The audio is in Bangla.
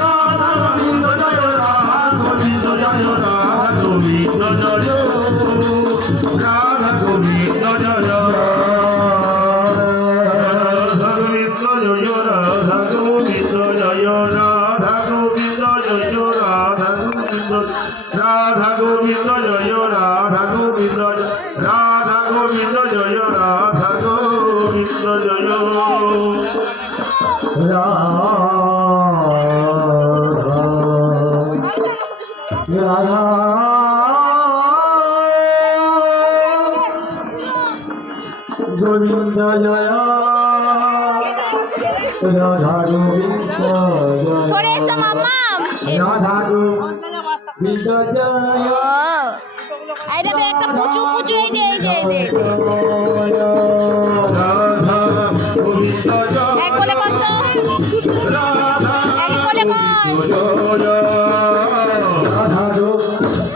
রাধা গোবিন্দ জয় রাধা গোবিন্দ রাধা গোবিন্দ জয় রাধা গোবিন্দ জয় রাধা গোবিন্দ জয় রাধা গোবিন্দ সরে এসো মাম্মা। রাধা গোবিন্দ জয় এই দেখো একটা পুচু পুচু, এই যে রাধা গোবিন্দ জয় এক কোলে কত, এক কোলে কত। জয়